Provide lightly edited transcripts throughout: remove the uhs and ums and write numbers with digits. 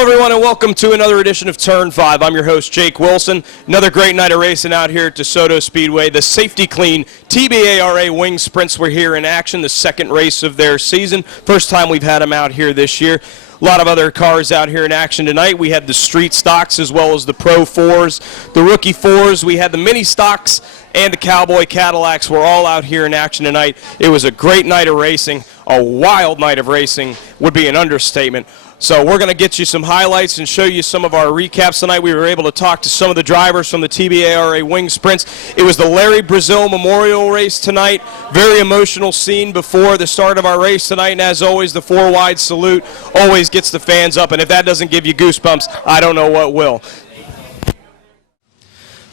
Hello, everyone, and welcome to another edition of Turn 5. I'm your host, Jake Wilson. Another great night of racing out here at Desoto Speedway. The Safety Clean TBARA Wing Sprints were here in action, the second race of their season. First time we've had them out here this year. A lot of other cars out here in action tonight. We had the street stocks as well as the Pro 4s, the Rookie 4s. We had the mini stocks and the Cowboy Cadillacs were all out here in action tonight. It was a great night of racing. A wild night of racing would be an understatement. So we're going to get you some highlights and show you some of our recaps tonight. We were able to talk to some of the drivers from the TBARA Wing Sprints. It was the Larry Brazil Memorial Race tonight. Very emotional scene before the start of our race tonight. And as always, the four-wide salute always gets the fans up. And if that doesn't give you goosebumps, I don't know what will.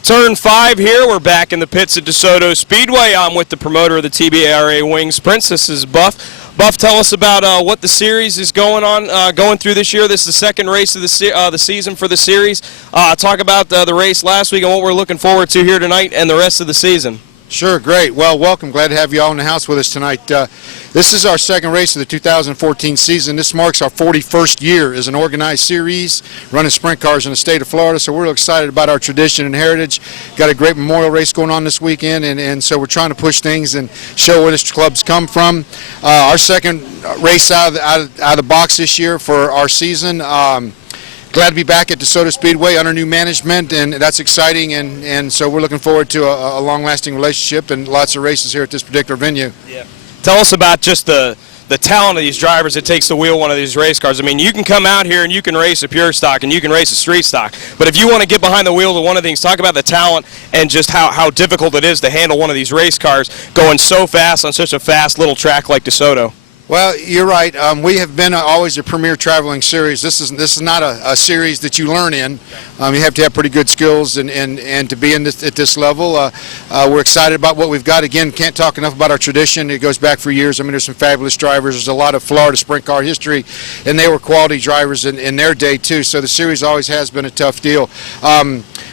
Turn 5 here. We're back in the pits at Desoto Speedway. I'm with the promoter of the TBARA Wing Sprints. This is Buff. Buff, tell us about what the series is going through this year. This is the second race of the season for the series. Talk about the race last week and what we're looking forward to here tonight and the rest of the season. Sure, great. Well, welcome. Glad to have you all in the house with us tonight. This is our second race of the 2014 season. This marks our 41st year as an organized series, running sprint cars in the state of Florida, so we're real excited about our tradition and heritage. Got a great memorial race going on this weekend, and so we're trying to push things and show where this club's come from. Our second race out of the box this year for our season. Glad to be back at DeSoto Speedway under new management, and that's exciting, and so we're looking forward to a long-lasting relationship and lots of races here at this particular venue. Yeah. Tell us about just the talent of these drivers that takes to wheel one of these race cars. I mean, you can come out here and you can race a pure stock and you can race a street stock, but if you want to get behind the wheel of one of these, talk about the talent and just how difficult it is to handle one of these race cars going so fast on such a fast little track like DeSoto. Well, you're right. We have been always a premier traveling series. This is not a series that you learn in. You have to have pretty good skills and to be at this level. We're excited about what we've got. Again, can't talk enough about our tradition. It goes back for years. I mean, there's some fabulous drivers. There's a lot of Florida sprint car history, and they were quality drivers in their day too. So the series always has been a tough deal.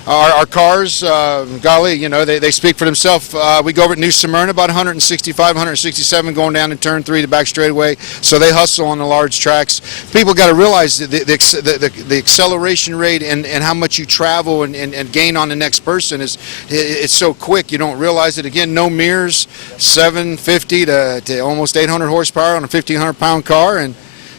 Our cars, golly, you know, they speak for themselves. We go over at New Smyrna, about 165, 167 going down in turn 3 to back straightaway, so they hustle on the large tracks. People got to realize the acceleration rate and how much you travel and gain on the next person it's so quick you don't realize it. Again, no mirrors, 750 to almost 800 horsepower on a 1,500-pound car, and,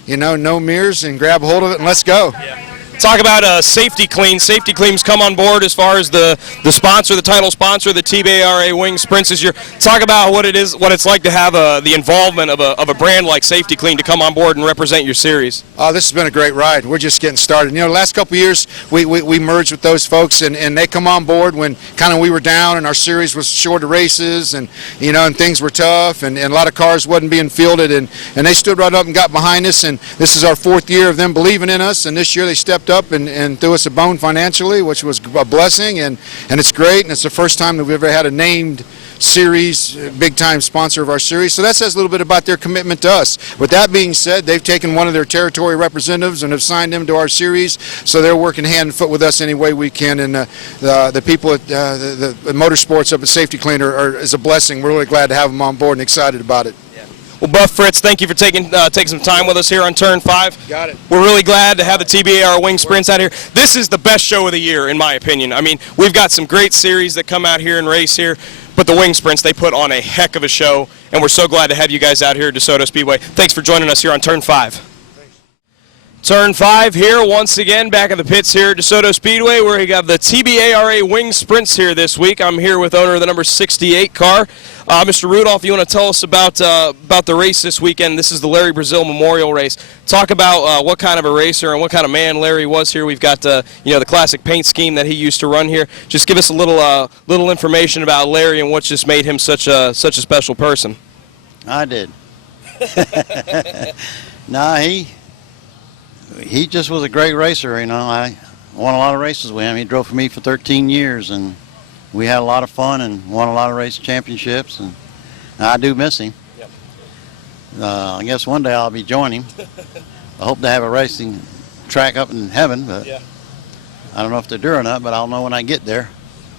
you know, no mirrors, and grab hold of it and let's go. Yeah. Talk about Safety Clean. Safety Clean's come on board as far as the sponsor, the title sponsor, the TBARA Wing Sprints this year. Talk about what it's like to have the involvement of a brand like Safety Clean to come on board and represent your series. This has been a great ride. We're just getting started. You know, the last couple of years we merged with those folks, and they come on board when kind of we were down and our series was shorter races, and, you know, and things were tough, and a lot of cars wasn't being fielded, and they stood right up and got behind us, and this is our 4th year of them believing in us, and this year they stepped up and threw us a bone financially, which was a blessing, and it's great, and it's the first time that we've ever had a named series, big-time sponsor of our series, so that says a little bit about their commitment to us. With that being said, they've taken one of their territory representatives and have signed him to our series, so they're working hand and foot with us any way we can, and the people at the motorsports up at Safety Clean is a blessing. We're really glad to have them on board and excited about it. Well, Buff, Fritz, thank you for taking some time with us here on Turn 5. Got it. We're really glad to have the TBAR Wing Sprints out here. This is the best show of the year, in my opinion. I mean, we've got some great series that come out here and race here, but the Wing Sprints, they put on a heck of a show, and we're so glad to have you guys out here at DeSoto Speedway. Thanks for joining us here on Turn 5. Turn 5 here once again, back at the pits here at DeSoto Speedway, where we have the TBARA Wing Sprints here this week. I'm here with owner of the number 68 car. Mr. Rudolph, you want to tell us about the race this weekend? This is the Larry Brazil Memorial Race. Talk about what kind of a racer and what kind of man Larry was here. We've got you know, the classic paint scheme that he used to run here. Just give us a little information about Larry and what just made him such a special person. I did. Nah, he just was a great racer, you know. I won a lot of races with him. He drove for me for 13 years, and we had a lot of fun and won a lot of race championships, and I do miss him. Yep. I guess one day I'll be joining him. I hope to have a racing track up in heaven, but yeah. I don't know if they're doing or not, but I'll know when I get there.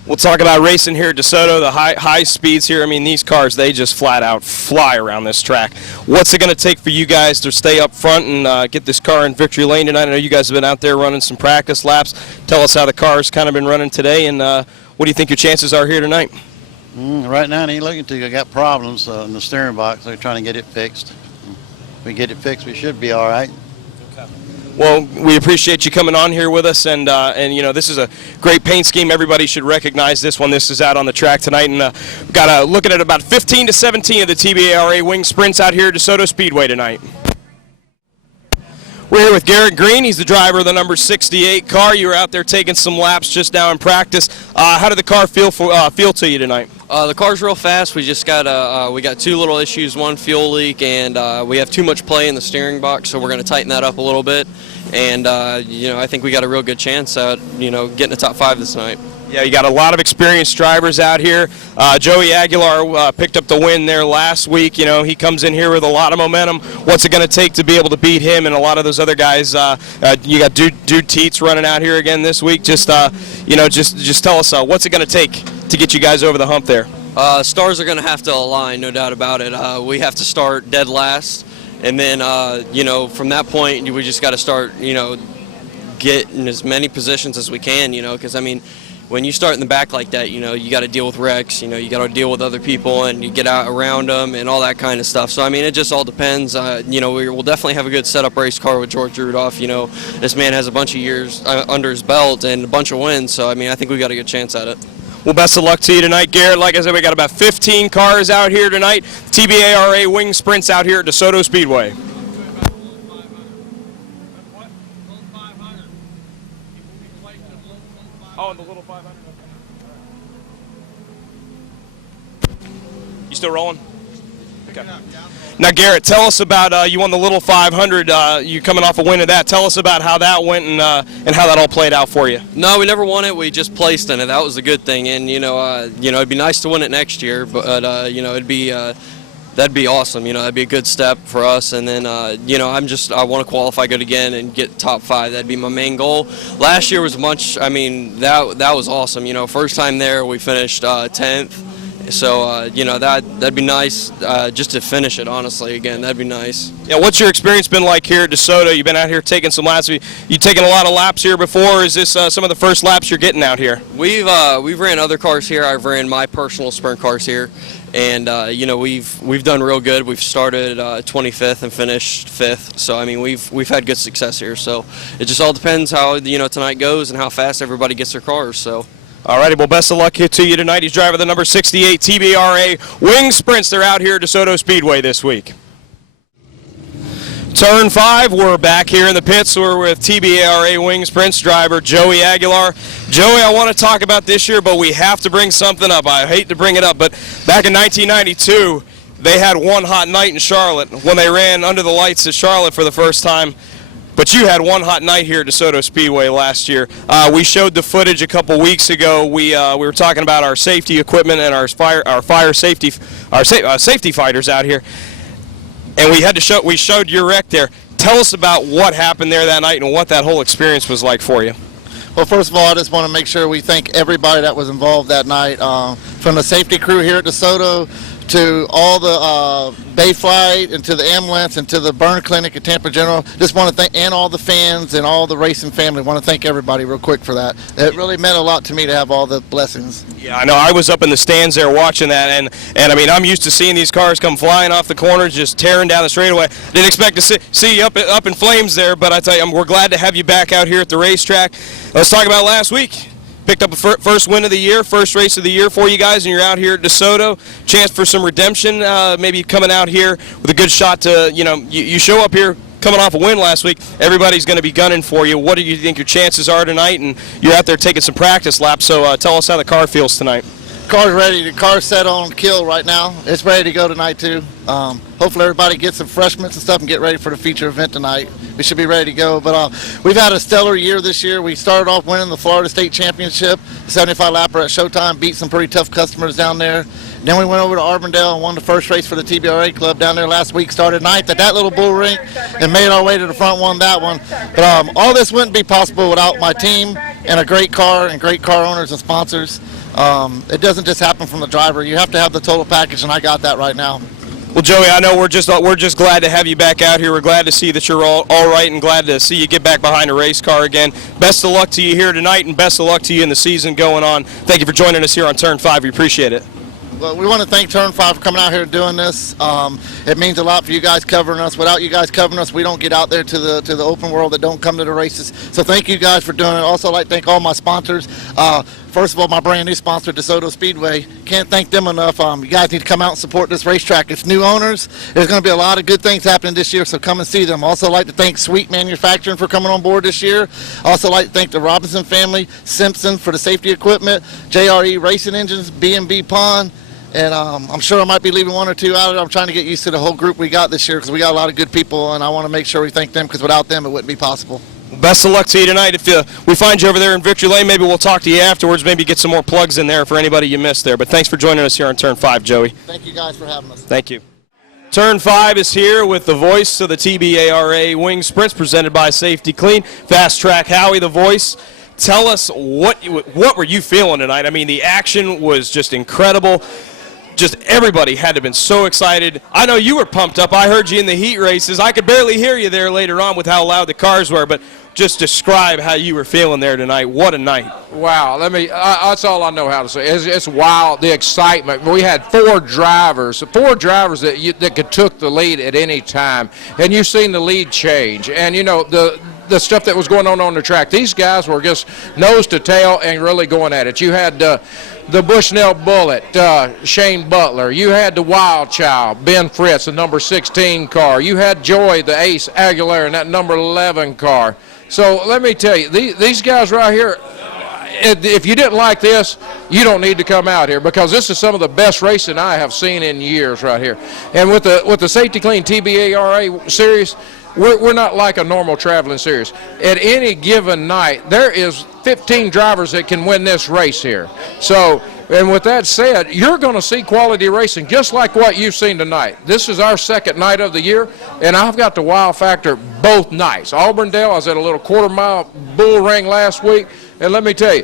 We'll talk about racing here at Desoto, the high speeds here. I mean, these cars, they just flat out fly around this track. What's it going to take for you guys to stay up front and get this car in victory lane tonight? I know you guys have been out there running some practice laps. Tell us how the car's kind of been running today, and what do you think your chances are here tonight? Right now, it ain't looking to. I got problems in the steering box. They're trying to get it fixed. If we get it fixed, we should be all right. Well, we appreciate you coming on here with us, and you know, this is a great paint scheme. Everybody should recognize this one. This is out on the track tonight, and we've got looking at about 15 to 17 of the TBARA wing sprints out here at Desoto Speedway tonight. We're here with Derrick Green. He's the driver of the number 68 car. You were out there taking some laps just now in practice. How did the car feel to you tonight? The car's real fast. We just got we got two little issues, one fuel leak, and we have too much play in the steering box, so we're going to tighten that up a little bit. And you know, I think we got a real good chance at getting the top 5 this night. Yeah, you got a lot of experienced drivers out here. Joey Aguilar picked up the win there last week. You know, he comes in here with a lot of momentum. What's it going to take to be able to beat him and a lot of those other guys? You got Dude Teets running out here again this week. Just just tell us what's it going to take to get you guys over the hump there? Stars are going to have to align, no doubt about it. We have to start dead last, and then from that point we just got to start get in as many positions as we can. Because I mean, when you start in the back like that, you got to deal with wrecks, you got to deal with other people, and you get out around them and all that kind of stuff. So, I mean, it just all depends. We'll definitely have a good setup race car with George Rudolph. This man has a bunch of years under his belt and a bunch of wins. So, I mean, I think we got a good chance at it. Well, best of luck to you tonight, Garrett. Like I said, we got about 15 cars out here tonight. TBARA wing sprints out here at Desoto Speedway. Oh, and the little 500. You still rolling? Okay. Now, Garrett, tell us about you won the little 500. You coming off a win of that. Tell us about how that went and how that all played out for you. No, we never won it. We just placed in it. That was the good thing. And it'd be nice to win it next year, but it'd be. That'd be awesome, that'd be a good step for us. And then, I want to qualify good again and get top 5. That'd be my main goal. Last year was that was awesome. First time there, we finished 10th. So, that'd be nice just to finish it, honestly, again. That'd be nice. Yeah, what's your experience been like here at Desoto? You've been out here taking some laps. You taken a lot of laps here before, or is this some of the first laps you're getting out here? We've ran other cars here. I've ran my personal sprint cars here. And, we've done real good. We've started 25th and finished 5th. So, I mean, we've had good success here. So, it just all depends how, tonight goes and how fast everybody gets their cars. So. All righty, well, best of luck here to you tonight. He's driving the number 68 TBRA wing sprints. They're out here at Desoto Speedway this week. Turn 5, we're back here in the pits. We're with TBARA wing sprints driver Joey Aguilar. Joey, I want to talk about this year, but we have to bring something up. I hate to bring it up, but back in 1992, they had one hot night in Charlotte when they ran under the lights at Charlotte for the first time. But you had one hot night here at Desoto Speedway last year. We showed the footage a couple weeks ago. We were talking about our safety equipment and our safety fighters out here, and we showed your wreck there. Tell us about what happened there that night and what that whole experience was like for you. Well, first of all, I just want to make sure we thank everybody that was involved that night, from the safety crew here at DeSoto to all the Bay Flight and to the ambulance and to the burn clinic at Tampa General. Just want to thank, and all the fans and all the racing family. Want to thank everybody real quick for that. It really meant a lot to me to have all the blessings. Yeah, I know. I was up in the stands there watching that, and I mean, I'm used to seeing these cars come flying off the corners, just tearing down the straightaway. Didn't expect to see you up in flames there, but I tell you, we're glad to have you back out here at the racetrack. Let's talk about last week. Picked up a first win of the year, first race of the year for you guys, and you're out here at DeSoto. Chance for some redemption, maybe coming out here with a good shot to, you show up here coming off a win last week. Everybody's going to be gunning for you. What do you think your chances are tonight? And you're out there taking some practice laps, so tell us how the car feels tonight. Car's ready. The car's set on kill right now. It's ready to go tonight too. Hopefully everybody gets some refreshments and stuff and get ready for the feature event tonight. We should be ready to go. But we've had a stellar year this year. We started off winning the Florida State Championship, 75 lapper at Showtime, beat some pretty tough customers down there. Then we went over to Arbondale and won the first race for the TBRA club down there last week. Started ninth at that little bull rink and made our way to the front, won that one. But all this wouldn't be possible without my team and a great car and great car owners and sponsors. It doesn't just happen from the driver. You have to have the total package, and I got that right now. Well, Joey, I know we're just glad to have you back out here. We're glad to see that you're all right and glad to see you get back behind a race car again. Best of luck to you here tonight, and best of luck to you in the season going on. Thank you for joining us here on Turn 5. We appreciate it. Well, we want to thank Turn 5 for coming out here and doing this. It means a lot for you guys covering us. Without you guys covering us, we don't get out there to the open world that don't come to the races. So thank you guys for doing it. Also, I'd like to thank all my sponsors. First of all, my brand new sponsor, Desoto Speedway. Can't thank them enough. You guys need to come out and support this racetrack. It's new owners. There's going to be a lot of good things happening this year, so come and see them. Also, like to thank Sweet Manufacturing for coming on board this year. Also, like to thank the Robinson family, Simpson for the safety equipment, JRE Racing Engines, B&B Pond. And I'm sure I might be leaving one or two out. I'm trying to get used to the whole group we got this year because we got a lot of good people, and I want to make sure we thank them because without them it wouldn't be possible. Best of luck to you tonight. If we find you over there in Victory Lane, maybe we'll talk to you afterwards, maybe get some more plugs in there for anybody you missed there. But thanks for joining us here on Turn 5, Joey. Thank you guys for having us. Thank you. Turn 5 is here with the voice of the TBARA Wing Sprints presented by Safety Clean. Fast Track Howie, the voice. Tell us what were you feeling tonight? I mean, the action was just incredible. Just everybody had to have been so excited. I know you were pumped up. I heard you in the heat races. I could barely hear you there later on with how loud the cars were, but just describe how you were feeling there tonight. What a night. Wow, that's all I know how to say. It's wild, the excitement. We had four drivers that could took the lead at any time, and you've seen the lead change. And, you know, the stuff that was going on the track, these guys were just nose to tail and really going at it. You had the Bushnell Bullet, Shane Butler. You had the Wild Child, Ben Fritz, the number 16 car. You had Joy, the Ace Aguilar, in that number 11 car. So let me tell you, these guys right here, if you didn't like this, you don't need to come out here because this is some of the best racing I have seen in years right here. And with the Safety Clean TBARA series, we're not like a normal traveling series. At any given night, there is 15 drivers that can win this race here. So, and with that said, you're going to see quality racing just like what you've seen tonight. This is our second night of the year, and I've got the wow factor both nights. Auburndale, I was at a little quarter-mile bull ring last week, and let me tell you,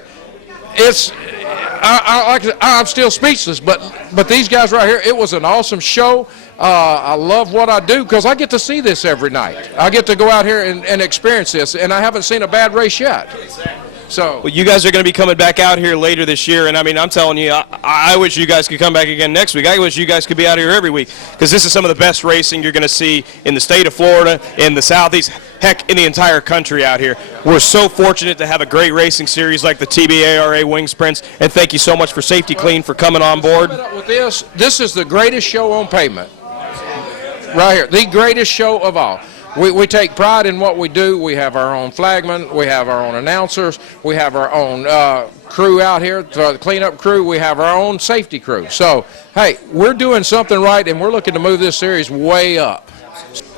I'm still speechless, but these guys right here, it was an awesome show. I love what I do because I get to see this every night. I get to go out here and experience this, and I haven't seen a bad race yet. So, well, you guys are going to be coming back out here later this year, and I mean, I'm telling you, I wish you guys could come back again next week. I wish you guys could be out here every week because this is some of the best racing you're going to see in the state of Florida, in the Southeast, heck, in the entire country out here. We're so fortunate to have a great racing series like the TBARA Wing Sprints, and thank you so much for Safety Clean for coming on board. With this is the greatest show on pavement. Right here, the greatest show of all. We take pride in what we do. We have our own flagman. We have our own announcers. We have our own crew out here, the cleanup crew. We have our own safety crew. So, hey, we're doing something right, and we're looking to move this series way up.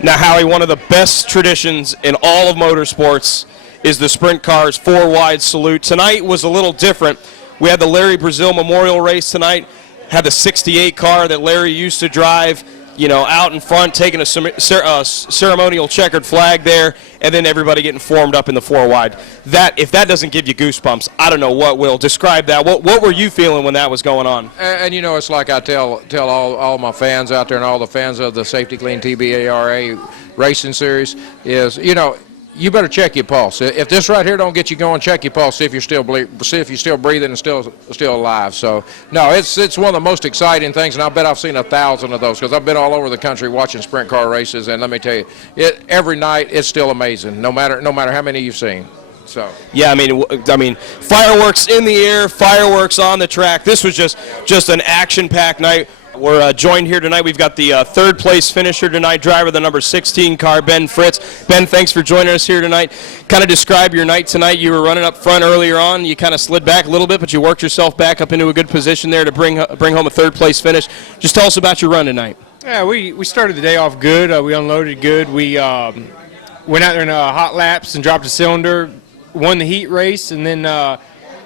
Now, Howie, one of the best traditions in all of motorsports is the sprint cars four-wide salute. Tonight was a little different. We had the Larry Brazil Memorial Race tonight, had the 68 car that Larry used to drive, you know, out in front, taking a ceremonial checkered flag there, and then everybody getting formed up in the four-wide. If that doesn't give you goosebumps, I don't know what will. Describe that. What were you feeling when that was going on? And you know, it's like I tell all my fans out there and all the fans of the Safety Clean TBARA Racing Series is, you know, you better check your pulse. If this right here don't get you going, check your pulse. See if you're still breathing and still alive. So no, it's one of the most exciting things, and I bet I've seen 1,000 of those because I've been all over the country watching sprint car races. And let me tell you, every night it's still amazing, no matter how many you've seen. So yeah, I mean, fireworks in the air, fireworks on the track. This was just an action-packed night. We're joined here tonight. We've got the third-place finisher tonight, driver, the number 16 car, Ben Fritz. Ben, thanks for joining us here tonight. Kind of describe your night tonight. You were running up front earlier on. You kind of slid back a little bit, but you worked yourself back up into a good position there to bring home a third-place finish. Just tell us about your run tonight. Yeah, we started the day off good. We unloaded good. We went out there in hot laps and dropped a cylinder, won the heat race, and then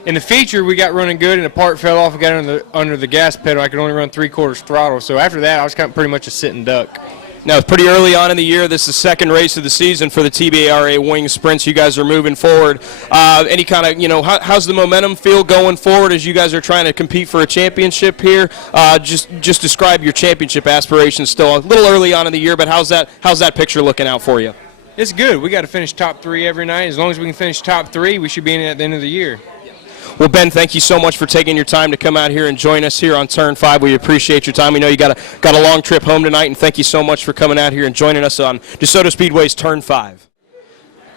in the feature, we got running good, and the part fell off. We got under the gas pedal. I could only run 3/4 throttle. So after that, I was kind of pretty much a sitting duck. Now, it's pretty early on in the year. This is the second race of the season for the TBARA Wing Sprints. You guys are moving forward. Any kind of, how's the momentum feel going forward as you guys are trying to compete for a championship here? Just describe your championship aspirations. Still a little early on in the year, but how's that picture looking out for you? It's good. We got to finish top 3 every night. As long as we can finish top 3, we should be in it at the end of the year. Well, Ben, thank you so much for taking your time to come out here and join us here on Turn 5. We appreciate your time. We know you got a long trip home tonight, and thank you so much for coming out here and joining us on Desoto Speedway's Turn 5.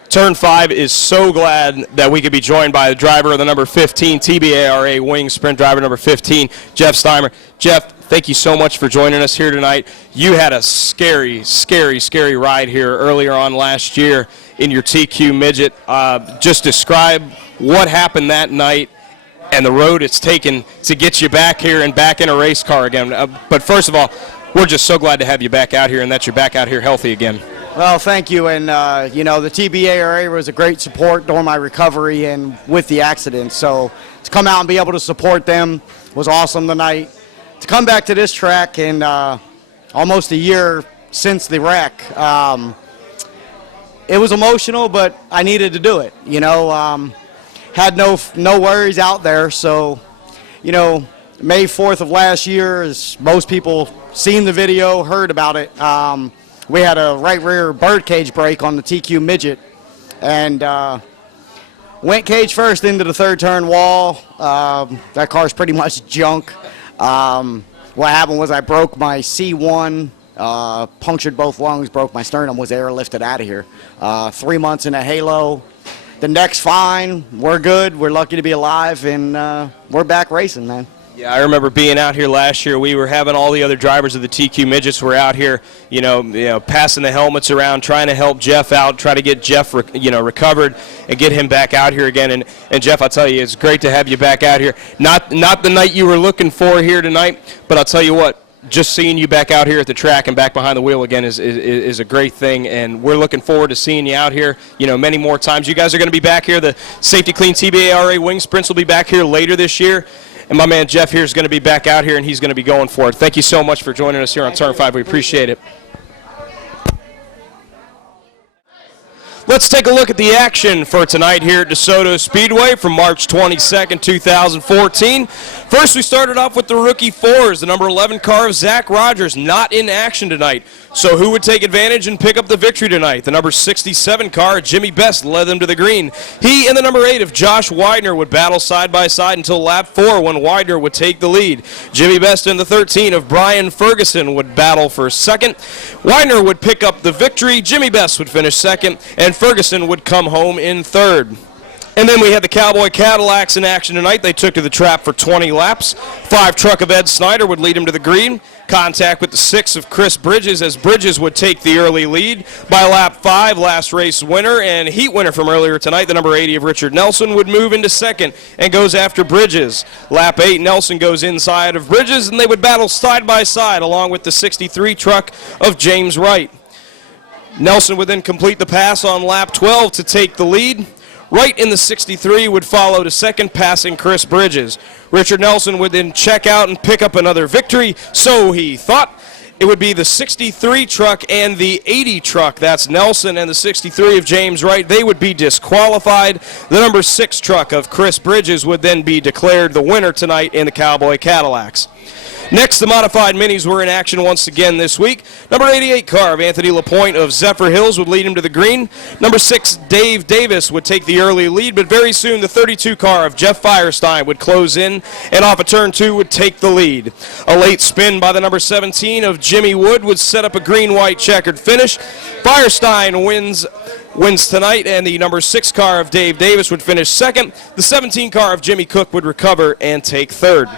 Turn 5 is so glad that we could be joined by the driver of the number 15 TBARA Wing Sprint, driver number 15, Jeff Steimer. Jeff, thank you so much for joining us here tonight. You had a scary, scary, scary ride here earlier on last year in your TQ midget. Just describe what happened that night and the road it's taken to get you back here and back in a race car again. But first of all, we're just so glad to have you back out here and that you're back out here healthy again. Well, thank you. And, the TBARA was a great support during my recovery and with the accident. So to come out and be able to support them was awesome tonight. To come back to this track and almost a year since the wreck, it was emotional, but I needed to do it. Had no worries out there. So, May 4th of last year, as most people seen the video, heard about it, we had a right rear birdcage break on the TQ midget and went cage first into the third turn wall. That car's pretty much junk. What happened was I broke my C1, punctured both lungs, broke my sternum, was airlifted out of here. 3 months in a halo. The neck's fine. We're good. We're lucky to be alive, and we're back racing, man. Yeah, I remember being out here last year. We were having all the other drivers of the TQ midgets were out here, passing the helmets around, trying to help Jeff out, try to get Jeff, recovered and get him back out here again. And Jeff, I'll tell you, it's great to have you back out here. Not the night you were looking for here tonight, but I'll tell you what, just seeing you back out here at the track and back behind the wheel again is a great thing, and we're looking forward to seeing you out here, many more times. You guys are going to be back here. The Safety Clean TBARA Wing Sprints will be back here later this year, and my man Jeff here is going to be back out here, and he's going to be going for it. Thank you so much for joining us here on Turn 5. We appreciate it. Let's take a look at the action for tonight here at DeSoto Speedway from March 22nd, 2014. First, we started off with the rookie fours. The number 11 car of Zach Rogers not in action tonight. So who would take advantage and pick up the victory tonight? The number 67 car, Jimmy Best, led them to the green. He and the number 8 of Josh Widener would battle side by side until lap 4 when Widener would take the lead. Jimmy Best and the 13 of Brian Ferguson would battle for second. Widener would pick up the victory. Jimmy Best would finish second, and Ferguson would come home in third. And then we had the Cowboy Cadillacs in action tonight. They took to the trap for 20 laps. 5 truck of Ed Snyder would lead him to the green. Contact with the 6 of Chris Bridges as Bridges would take the early lead. By lap 5, last race winner and heat winner from earlier tonight, the number 80 of Richard Nelson would move into second and goes after Bridges. Lap 8, Nelson goes inside of Bridges, and they would battle side by side along with the 63 truck of James Wright. Nelson would then complete the pass on lap 12 to take the lead. Wright in the 63 would follow to second, passing Chris Bridges. Richard Nelson would then check out and pick up another victory, so he thought. It would be the 63 truck and the 80 truck. That's Nelson and the 63 of James Wright. They would be disqualified. The number 6 truck of Chris Bridges would then be declared the winner tonight in the Cowboy Cadillacs. Next, the modified minis were in action once again this week. Number 88 car of Anthony LaPointe of Zephyr Hills would lead him to the green. Number 6, Dave Davis would take the early lead, but very soon the 32 car of Jeff Firestein would close in, and off of turn 2 would take the lead. A late spin by the number 17 of Jimmy Wood would set up a green-white checkered finish. Firestein wins tonight, and the number 6 car of Dave Davis would finish second. The 17 car of Jimmy Cook would recover and take third.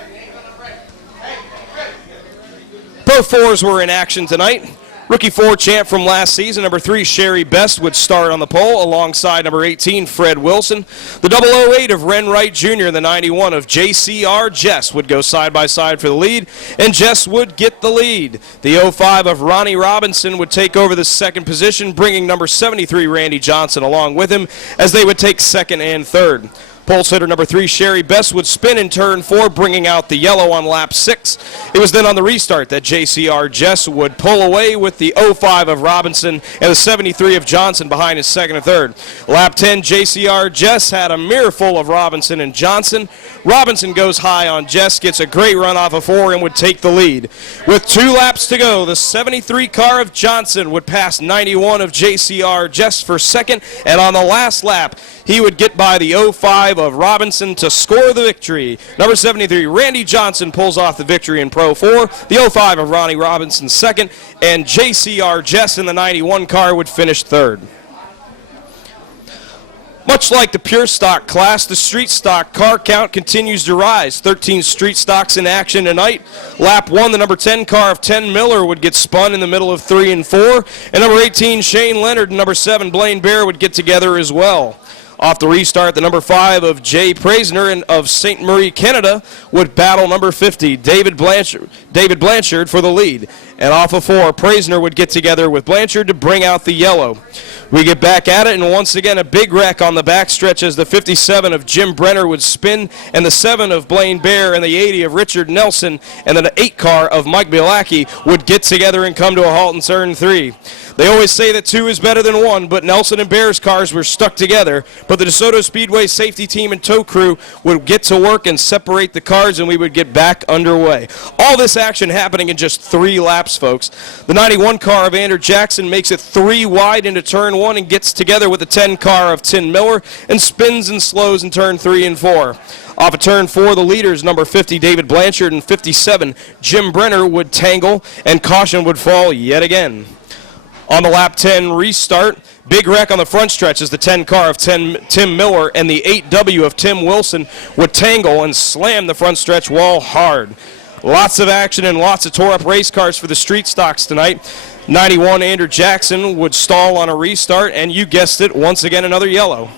Pro 4s were in action tonight. Rookie 4 champ from last season, number 3, Sherry Best, would start on the pole alongside number 18, Fred Wilson. The 008 of Ren Wright Jr. and the 91 of JCR Jess would go side by side for the lead, and Jess would get the lead. The 05 of Ronnie Robinson would take over the second position, bringing number 73, Randy Johnson, along with him as they would take second and third. Pulse hitter number 3, Sherry Best, would spin in turn 4, bringing out the yellow on lap 6. It was then on the restart that JCR Jess would pull away with the 05 of Robinson and the 73 of Johnson behind his second and third. Lap 10, JCR Jess had a mirror full of Robinson and Johnson. Robinson goes high on Jess, gets a great run off of 4, and would take the lead. With 2 laps to go, the 73 car of Johnson would pass 91 of JCR Jess for second, and on the last lap, he would get by the 05 of Robinson to score the victory. Number 73, Randy Johnson, pulls off the victory in Pro 4. The 05 of Ronnie Robinson second, and JCR Jess in the 91 car would finish third. Much like the pure stock class, the street stock car count continues to rise. 13 street stocks in action tonight. Lap 1, the number 10 car of 10 Miller would get spun in the middle of 3 and 4. And number 18, Shane Leonard, and number 7, Blaine Bear would get together as well. Off the restart, the number 5 of Jay Praisner and of St. Marie, Canada, would battle number 50, David Blanchard for the lead. And off of 4, Praisner would get together with Blanchard to bring out the yellow. We get back at it, and once again a big wreck on the backstretch as the 57 of Jim Brenner would spin, and the 7 of Blaine Bear and the 80 of Richard Nelson and the 8 car of Mike Bielacki would get together and come to a halt in turn 3. They always say that 2 is better than 1, but Nelson and Bear's cars were stuck together. But the DeSoto Speedway safety team and tow crew would get to work and separate the cars, and we would get back underway. All this action happening in just 3 laps, folks. The 91 car of Andrew Jackson makes it 3 wide into turn 1 and gets together with the 10 car of Tim Miller and spins and slows in turn 3 and 4. Off of turn 4, the leaders, number 50, David Blanchard, and 57, Jim Brenner, would tangle, and caution would fall yet again. On the lap 10 restart, big wreck on the front stretch as the 10 car of Tim Miller and the 8W of Tim Wilson would tangle and slam the front stretch wall hard. Lots of action and lots of tore-up race cars for the street stocks tonight. 91 Andrew Jackson would stall on a restart, and you guessed it, once again another yellow.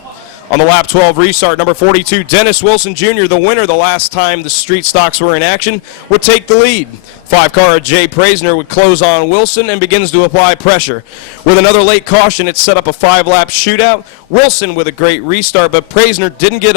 On the lap 12 restart, number 42, Dennis Wilson Jr., the winner the last time the street stocks were in action, would take the lead. 5 car of Jay Praisner would close on Wilson and begins to apply pressure. With another late caution, it set up a 5-lap shootout. Wilson with a great restart, but Praisner didn't give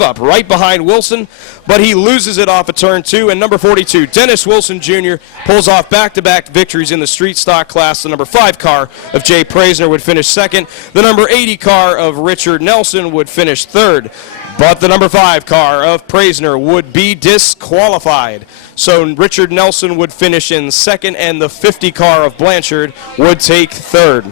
up right behind Wilson, but he loses it off of turn 2, and number 42, Dennis Wilson Jr., pulls off back-to-back victories in the street stock class. The number 5 car of Jay Praisner would finish second. The number 80 car of Richard Nelson would finish third, but the number 5 car of Praisner would be disqualified. So Richard Nelson would finish in second, and the 50 car of Blanchard would take third.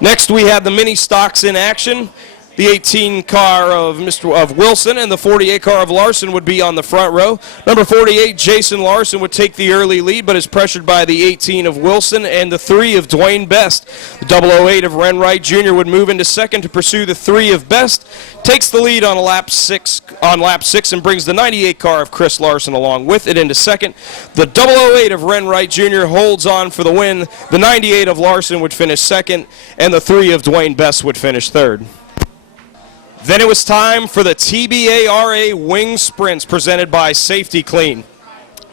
Next, we had the mini stocks in action. The 18 car of Wilson and the 48 car of Larson would be on the front row. Number 48, Jason Larson, would take the early lead, but is pressured by the 18 of Wilson and the 3 of Dwayne Best. The 008 of Ren Wright Jr. would move into second to pursue the 3 of Best. Takes the lead on lap 6 and brings the 98 car of Chris Larson along with it into second. The 008 of Ren Wright Jr. holds on for the win. The 98 of Larson would finish second, and the 3 of Dwayne Best would finish third. Then it was time for the TBARA Wing Sprints presented by Safety Clean.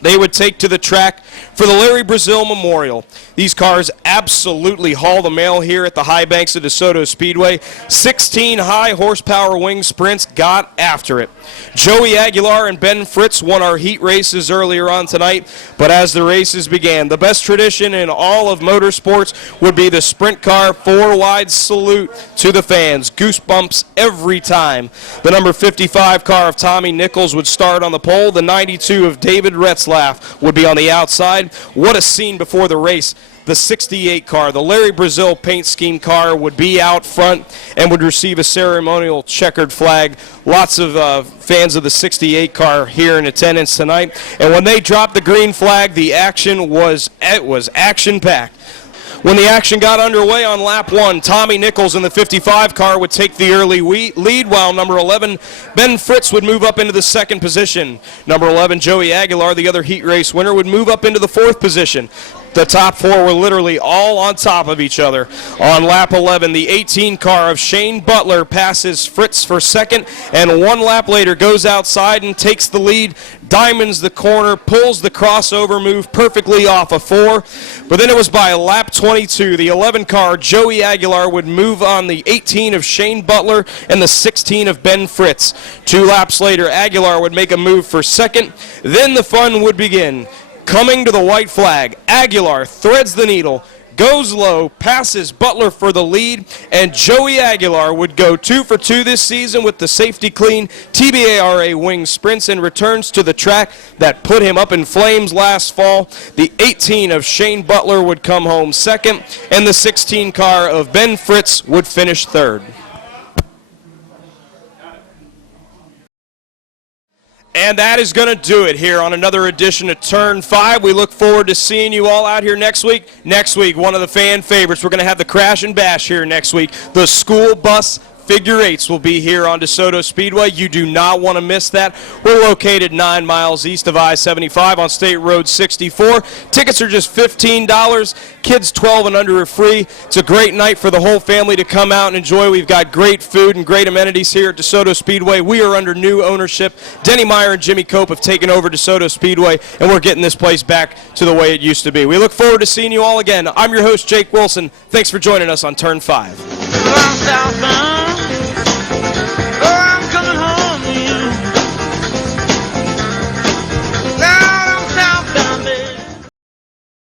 They would take to the track for the Larry Brazil Memorial. These cars absolutely haul the mail here at the high banks of DeSoto Speedway. 16 high-horsepower wing sprints got after it. Joey Aguilar and Ben Fritz won our heat races earlier on tonight, but as the races began, the best tradition in all of motorsports would be the sprint car 4-wide salute to the fans. Goosebumps every time. The number 55 car of Tommy Nichols would start on the pole. The 92 of David Retzlaff would be on the outside. What a scene before the race. The 68 car, the Larry Brazil paint scheme car, would be out front and would receive a ceremonial checkered flag. Lots of fans of the 68 car here in attendance tonight. And when they dropped the green flag, the action was action-packed. When the action got underway on lap 1, Tommy Nichols in the 55 car would take the early lead, while number 11, Ben Fritz, would move up into the second position. Number 11, Joey Aguilar, the other heat race winner, would move up into the 4th position. The top 4 were literally all on top of each other. On lap 11, the 18 car of Shane Butler passes Fritz for second, and 1 lap later goes outside and takes the lead diamonds the corner, pulls the crossover move perfectly off a 4. But then it was by lap 22, the 11 car, Joey Aguilar, would move on the 18 of Shane Butler and the 16 of Ben Fritz. 2 laps later, Aguilar would make a move for second. Then the fun would begin. Coming to the white flag, Aguilar threads the needle, goes low, passes Butler for the lead, and Joey Aguilar would go 2 for 2 this season with the safety clean TBARA wing sprints and returns to the track that put him up in flames last fall. The 18 of Shane Butler would come home second, and the 16 car of Ben Fritz would finish third. And that is going to do it here on another edition of Turn 5. We look forward to seeing you all out here next week. Next week, one of the fan favorites. We're going to have the Crash and Bash here next week. The school bus figure 8s will be here on Desoto Speedway. You do not want to miss that. We're located 9 miles east of I-75 on State Road 64. Tickets are just $15. Kids 12 and under are free. It's a great night for the whole family to come out and enjoy. We've got great food and great amenities here at Desoto Speedway. We are under new ownership. Denny Meyer and Jimmy Cope have taken over Desoto Speedway, and we're getting this place back to the way it used to be. We look forward to seeing you all again. I'm your host, Jake Wilson. Thanks for joining us on Turn 5.